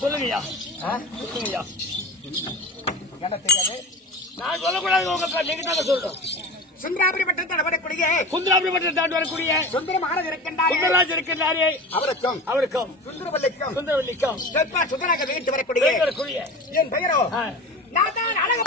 சொல்லுங்கய்யா. சொல்லுங்கய்யா. என்ன தெரியாது நான் சொல்லக்கூடாது. உங்க நீங்க தாங்க சொல்லணும். சுந்தராபுரி பட்டத்தில் வரக்கூடிய சுந்தராபுரி பட்டத்தில் தாண்டி வரக்கூடிய சுந்தரமாக இருக்கின்றாரே சுந்தரராஜ் இருக்கின்றாரே அவருக்கும் சுந்தரவல்லிக்கும் சுந்தரவல்லிக்கும் சுந்தராக வீட்டு வரக்கூடிய என் பெயரோ நான் தான் அழகு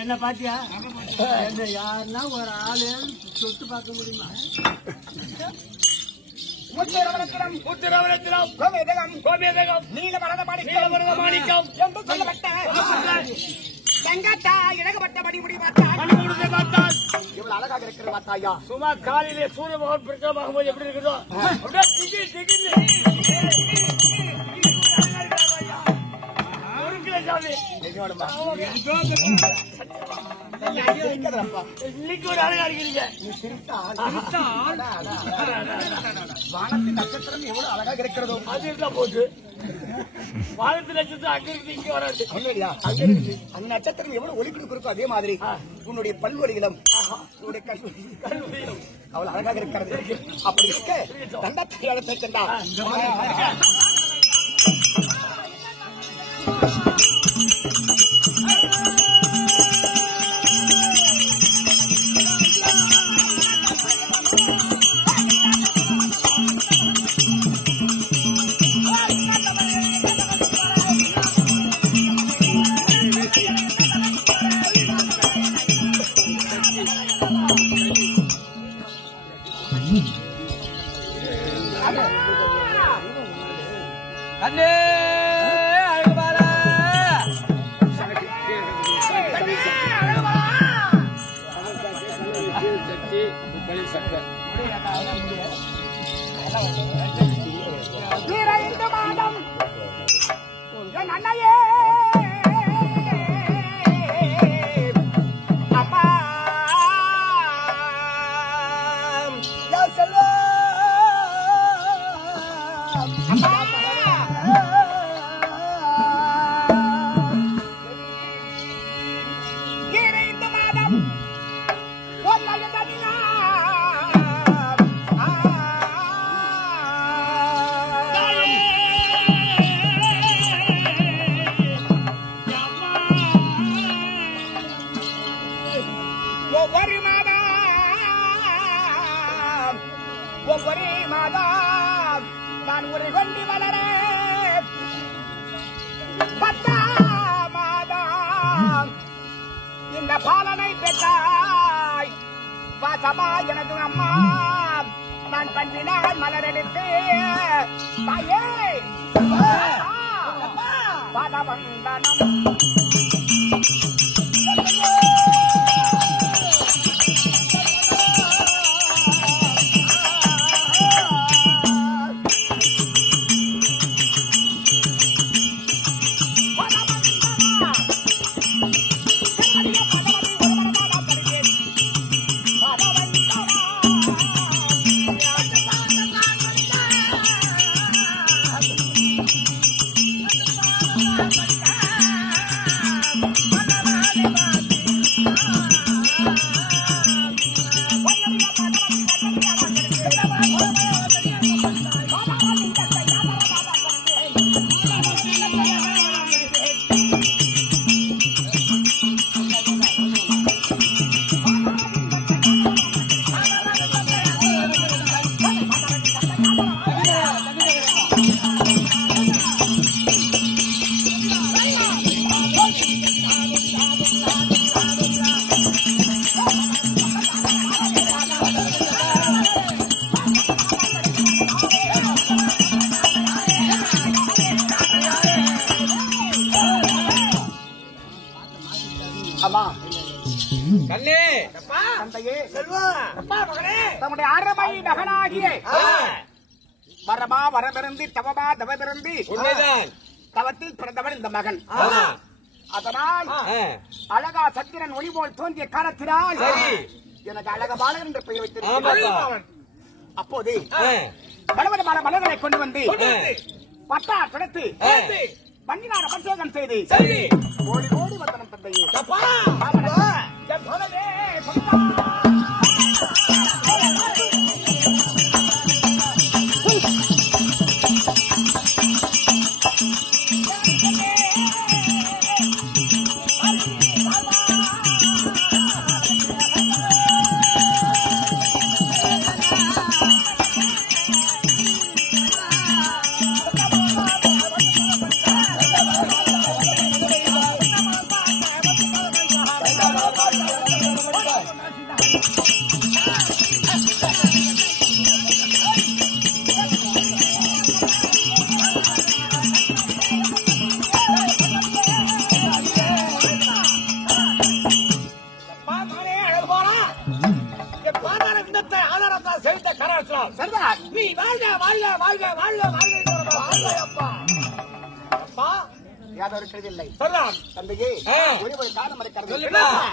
என்ன பாத்தியா? என்ன யாருன்னா ஒரு ஆளு சொத்து பார்க்க முடியுமா? முத்திரவனத்திலம் கோமேதகம் நீலமரத மாணிக்கம் என்று சொல்லப்பட்ட தங்கத்தா இழகப்பட்டபடி முடி பார்த்தால் இவ்வளவு அழகாக இருக்கிற பார்த்தாயா சும்மா காலையிலே சூரிய பகவான் பிரச்சனமாகும் போது எப்படி இருக்குதோ இன்னைக்கு ஒரு அழகா இருக்கிறீங்க. வானத்து நட்சத்திரம் எவ்வளவு அழகாக இருக்கிறதோ அது இருந்தா போச்சு. வானத்து நட்சத்திரம் அங்க இருந்து இங்க வராது. அந்த நட்சத்திரம் எவ்வளவு ஒளி கொடுக்கும் அதே மாதிரி உன்னுடைய பல்வொலிகளும் உன்னுடைய கல்வொலிகளும் அவ்வளவு அழகாக இருக்கிறது. அப்படி இருக்க தண்டத்தை அழைத்து சென்றா கண்ணே அழகுபால மாதம் என் அண்ணையே அப்பா செல்வ ஒவ்வொரு மாதம் நான் ஒரு கொண்டு வளர 10 மாதம் இந்த பாலனை பெற்றாய் பாசமா எனது அம்மா நான் பண்பினால் மலரெடுத்து தாயே பாதவந்தனம் தம்முடைய அருமை மகனாகிய வரமா வரபிறந்து தவமா தவபிறந்து தவத்தில் பிறந்தவன் இந்த மகன். அதனால் அழகா சந்திரன் ஒளி போல் தோன்றிய காலத்தினால் எனக்கு அழக பாலகன் என்ற பெயர் வைத்திருக்கிறான். அப்போது பலவிதமான மலர்களை கொண்டு வந்து பட்டா கிடைத்து பன்னினார அபிஷேகம் செய்து ஓடி ஓடி வந்தனம் தந்தையே.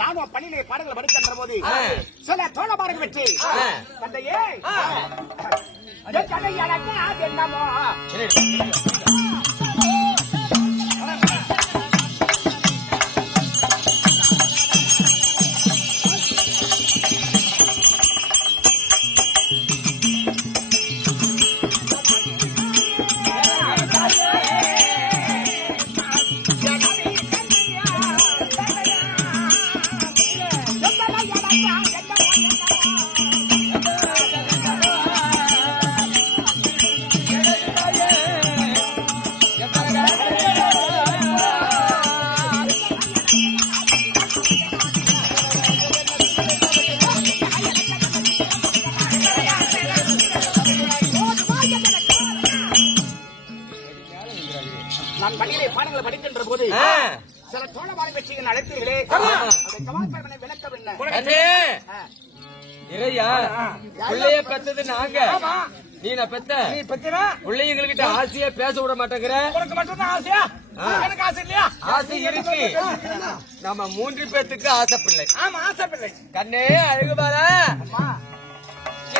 நானும் பள்ளியிலே பாடல்கள் படிக்கின்ற போது சில தோழமார்கள் வச்சு தந்தையே என்னமோ நான் பள்ளியிலே பாடங்களை படிக்கின்ற போது சில தோழமாரை பற்றி அழைத்தீர்களே விளக்கவில்லை. பிள்ளைய பெத்தது நாங்க, நீ நான் பெத்த பிள்ளைங்ககிட்ட ஆசையா பேச விட மாட்டேங்கிற. ஆசையா எனக்கு ஆசை இல்லையா? ஆசை இருக்கு. நம்ம 3 பேத்துக்கு ஆசை பிள்ளை. ஆமா ஆசை பிள்ளை. கண்ணே அழகுபார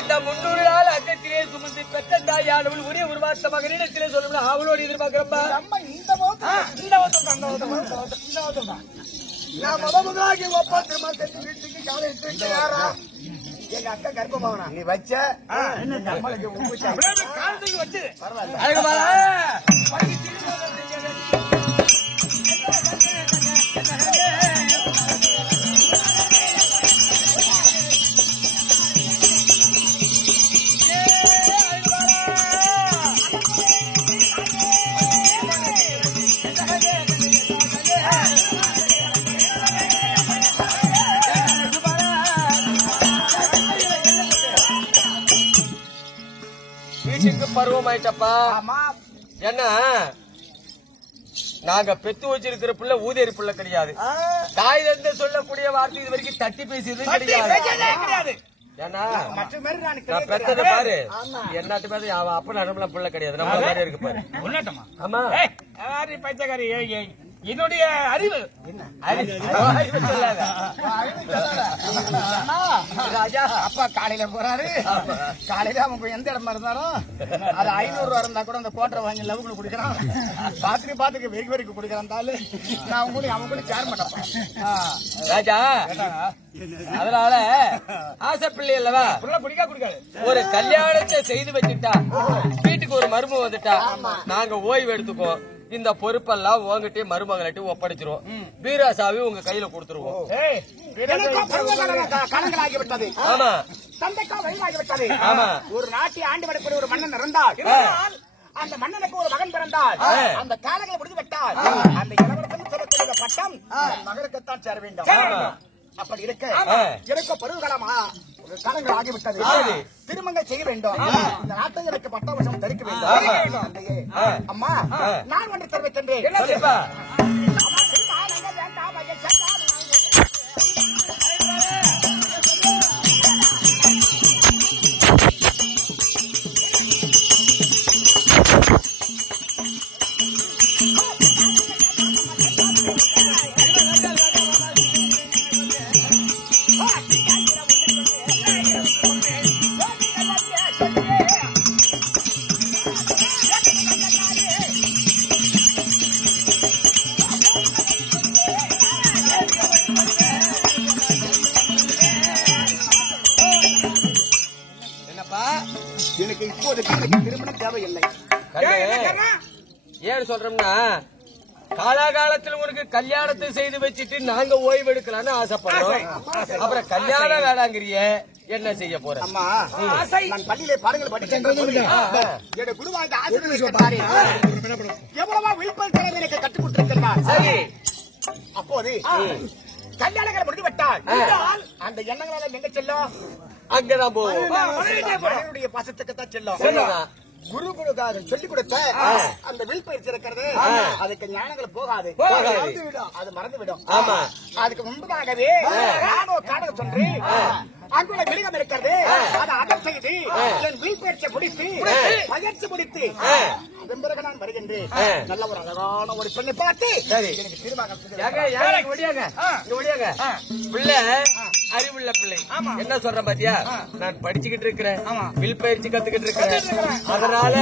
இந்த 300 நாள் அச்சத்திலே சுமந்து பெற்ற தாயானவள் ஒரே ஒரு வார்த்தை மகனிடத்திலே சொல்லணும். அவளோடு எதிர்பார்க்கிறப்பா எங்க அக்கா கர்ப்பமாவனா நீ வச்ச வச்சு பருவம் ஆயிட்டப்பா. என்ன நாங்க பெத்து வச்சிருக்கிற பிள்ளை ஊதேரி பிள்ளை கிடையாது. தாயில இருந்து சொல்லக்கூடிய வார்த்தை இது வரைக்கும் தட்டி பேசியது கிடையாது. ஏன்னா நான் பெத்தத பாரு என்னாட்டு பேச அவன் அப்ப நடமலாம் பிள்ளை கிடையாது. நம்ம மாதிரி இருக்கு பாரு. ஆமா பைச்சக்காரி என்னுடைய அறிவு ராஜா அப்பா காலையில போறாரு. காலையில அவங்க எந்த இடமா இருந்தாலும் அது 500 ரூபா இருந்தா கூட அந்த கோட்டரை வாங்கி லவுக்குள்ள குடிக்கிறான். பாத்துக்கு வெகு வெறிக்கு குடிக்கிறான். நான் அவன் கூட சேர மாட்டேன் ராஜா. அதனால ஆசை பிள்ளை அல்லவா குடிக்காது. ஒரு கல்யாணத்தை செய்து வச்சுட்டா வீட்டுக்கு ஒரு மருமக வந்துட்டா நாங்க ஓய்வு எடுத்துக்கோ. இந்த பொறுப்பெல்லாம் உங்ககிட்ட மருமகள்கிட்ட ஒப்படைச்சிருவோம். வீராசாவி உங்க கையில கொடுத்துருவோம். கணங்களாகிவிட்டது. ஆமா தந்தைக்கா வயதாகிவிட்டது. ஆமா ஒரு நாட்டை ஆண்டு வரக்கூடிய ஒரு மன்னன் இருந்தால் அந்த மன்னனுக்கு ஒரு மகன் பிறந்தால் அந்த காலங்களை முடிந்து விட்டால் அந்த இளவரசன் சொல்லக்கூடிய பட்டம் மகனுக்குத்தான் சேர வேண்டும். அப்படி இருக்க எனக்கு பருவகாலமா காலங்கள் ஆகிவிட்டது. திருமணம் செய்ய வேண்டும். இந்த நாட்டை எனக்கு பட்டாவசம் தரிக்க வேண்டும். அம்மா நான் ஒன்று தெரிவிக்கின்றேன். எனக்கு இப்போதைக்கு திருமணம் தேவையில்லை. ஏன்னு சொல்றோம்னா காலாகாலத்தில் உனக்கு கல்யாணத்தை செய்து வச்சுட்டு நாங்க ஓய்வு எடுக்கலாம்னு ஆசைப்படுறோம். அப்புறம் கல்யாணம் வேடாங்கிறிய என்ன செய்ய போறேன்? அம்மா நான் பள்ளியிலே பாடங்கள் படிச்சேன். என்னோட குருவாக ஆசிரியர் எவ்வளவா விழுப்புரம் எனக்கு கற்றுக் கொடுத்திருக்கிறார். சரி, அப்போது கல்யாணங்களை முடிந்து விட்டால் அந்த எண்ணங்களால எங்க செல்லும்? அங்கதான் போவோம். மனைவியுடைய பாசத்துக்குத்தான் செல்லும். குரு குருக்காக சொல்லிக் கொடுத்த அந்த வில் பயிற்சி இருக்கிறது, அதுக்கு ஞானங்கள் போகாது, அது மறந்துவிடும். அதுக்கு முன்பதாகவே காண சொல்லி அங்குள்ள மிருகம் இருக்கிறது, அதை அடம் செய்து என் வில் பயிற்சியை முடித்து பயிற்சி முடித்து அதன் பிறகு நான் வருகின்றேன். நல்ல ஒரு அழகான ஒரு பெண்ணை பார்த்து எனக்கு திருமணம் பிள்ளை அறிவுள்ள பிள்ளை. என்ன சொல்றேன் பாத்தியா? நான் படிச்சுக்கிட்டு இருக்கிறேன், வில் பயிற்சி கத்துக்கிட்டு இருக்கிறேன். அதனால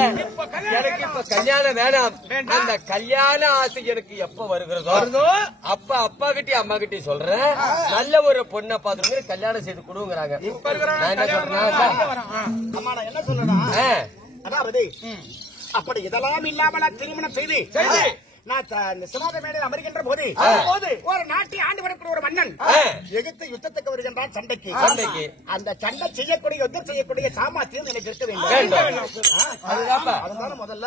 எனக்கு இப்ப கல்யாணம் வேணாம். அந்த கல்யாண ஆசை எனக்கு எப்ப வருகிறதோ அப்ப அப்பா கிட்டயும் அம்மா கிட்டயும் சொல்றேன், நல்ல ஒரு பொண்ணை பார்த்து கல்யாணம் செய்து கொடுங்கிறாங்க. என்ன சொல்றேன்? அதாவது அப்படி இதெல்லாம் இல்லாமல் திருமணம் செய்து நான் சிவாத மேடையில் அமர்கின்ற போது ஒரு நாட்டை ஆண்டு வரக்கூடிய ஒரு மன்னன் எகிப்து யுத்தத்துக்கு வருகின்றான் சண்டைக்கு. அந்த சண்டை செய்யக்கூடிய யுத்தம் செய்யக்கூடிய சாமர்த்தியம் எனக்கு இருக்க வேண்டும். அதுதான் முதல்ல.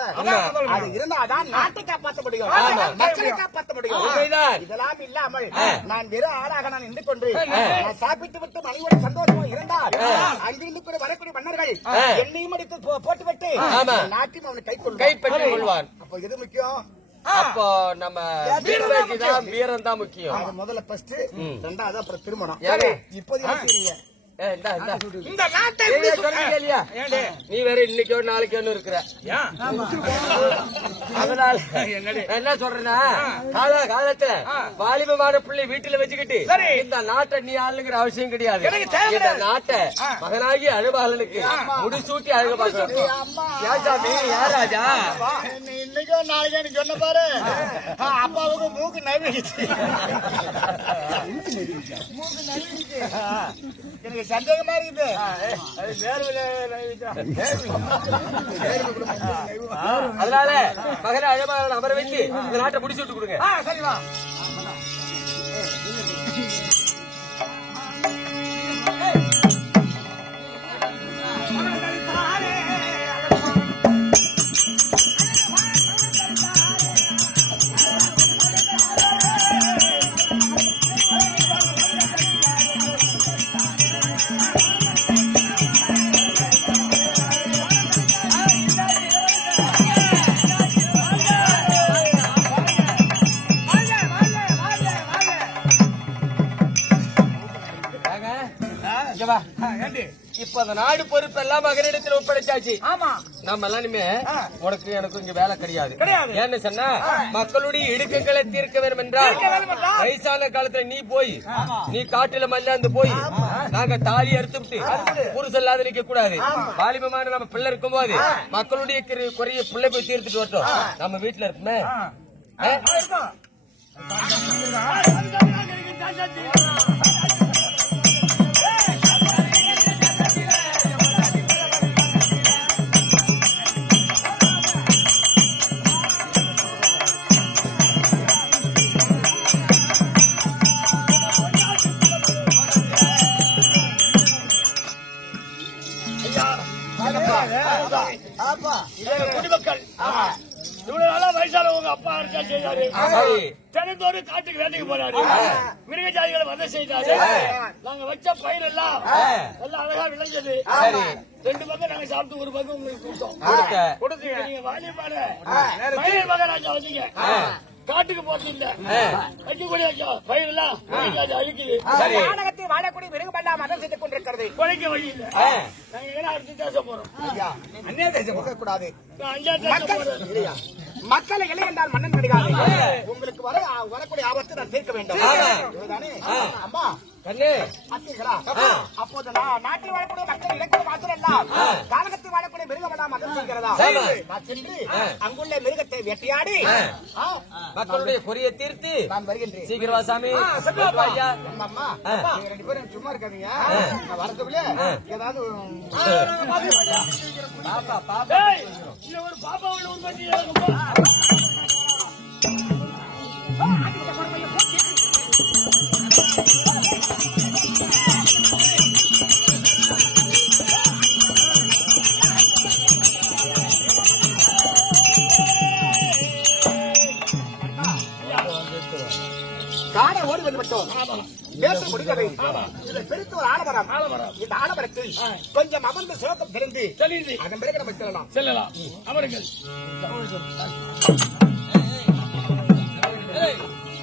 அது இருந்தாதான் நாட்டை காப்பாற்ற முடியும், மக்களை காப்பாற்ற முடியும். இதெல்லாம் இல்லாமல் நான் வெறும் ஆளாக நான் நின்று கொண்டு நான் சாப்பிட்டு விட்டு மனைவியோட சந்தோஷமா இருந்தால் அங்கிருந்து கூட வரக்கூடிய மன்னர்கள் என்னையும் அடித்து போட்டுவிட்டு நாட்டையும் அவனை கைப்பற்றிக் கொள்வான். அப்போ எது முக்கியம்? அப்போ நம்ம வீரம் தான் முக்கியம். முதல்ல ஃபர்ஸ்ட், ரெண்டாவது அப்புறம் திருமணம். இப்போதைக்கு இந்த நாட்டை நீ வேற இன்னைக்கு ஒரு நாளைக்கு ஒண்ணு இருக்கிற. அதனால என்ன சொல்றேன்னா, காலத்துல வாலிபமான பிள்ளை வீட்டுல வச்சுக்கிட்டு இந்த நாட்டை நீ ஆளுங்கிற அவசியம் கிடையாது. இந்த நாட்டை மகனாகி அழுபாலனுக்கு முடிசூட்டி அழுக பாக்கி யாராஜா இன்னைக்கோ நாளைக்கு எனக்கு சொன்ன பாரு, அப்பாவுக்கு மூக்கு நவிச்சு எனக்கு சந்தேகமா இருக்குது. அதனால மகனை அழகான அமர வச்சு இந்த நாட்டை முடிச்சு விட்டு கொடுங்க. சரிவா. இப்ப அந்த நாடு பொறுப்பு எல்லாம் மகனிடத்தில் ஒப்படைச்சாச்சு. நம்ம எல்லாருமே உனக்கு எனக்கு இங்க வேலை கிடையாது. ஏன்னு சொன்னா மக்களுடைய இடுக்கங்களை தீர்க்க வேண்டும் என்றால் வயசான காலத்துல நீ போய் நீ காட்டுல மல்லாந்து போய் நாங்க தாலி அறுத்துட்டு புருஷன் இல்லாத நிக்க கூடாது. வாலிபமான நம்ம பிள்ளை இருக்கும் போது மக்களுடைய குறைய பிள்ளை போய் தீர்த்துட்டு வரட்டும். நம்ம வீட்டுல இருக்குமே குடிமக்கள் இவ்வளவு நாளா வயசானவங்க அப்பா அரசா செய்தாரு. தினந்தோறும் காட்டுக்கு வேட்டைக்கு போறாரு, மிருக ஜாதிகளை வதை செய்தாரு. நாங்க வச்ச பயிர் எல்லாம் அழகா விளைஞ்சது. 2 பக்கம் நாங்க சாப்பிட்டு 1 பக்கம் உங்களுக்கு கொடுத்தோம். நீங்க வாலியமான மயில் மகாராஜா வந்தீங்க, காட்டுக்கு போறது இல்ல, வைக்கக்கூடிய பயிர் எல்லாம் அழிக்குது. நாடகத்தில் வாழக்கூடிய மிருகமெல்லாம் மதம் செய்து கொண்டிருக்கிறது. குறைக்க வழி இல்ல. நாங்க அடுத்து தேசம் போறோம். அந்நிய தேசம் போகக்கூடாது. 5 தேசம் போறோம். மக்களை இலை என்றால் மன்னன் கிடையாது. உங்களுக்கு வரக்கூடிய ஆபத்து நான் தீர்க்க வேண்டும். அம்மா கண்ணே பார்த்தீர்களா? அப்போது நாட்டில் வாழக்கூடிய மக்கள் இலக்கிய மாத்திரம் இல்ல, காலகத்தில் வாழக்கூடிய மிருகமெல்லாம் மதம் செய்கிறதா? நான் சென்று அங்குள்ள மிருகத்தை வேட்டையாடி மக்களுடைய பொறியை தீர்த்து நான் வருகின்றேன். சீக்கிரமா சாமி. ஐயா அம்மா நீங்க 2 பேரும் சும்மா இருக்காதீங்க. நான் வரதுக்குள்ளே ஏதாவது பாப்பா பாப்பா ஏய், இது ஒரு பாப்பாவோட உற்பத்தி இருக்குமா? காடை ஓடி வந்து விட்டோம். பேச முடியவை இதை பெருத்து ஒரு ஆலமரம். இந்த ஆலமரத்தில் கொஞ்சம் அமர்ந்து சுரக்கம் தெரிந்து தெரியுது. அதன் பிறகு நம்ம செல்லலாம். செல்லலாம். அமருங்கள்.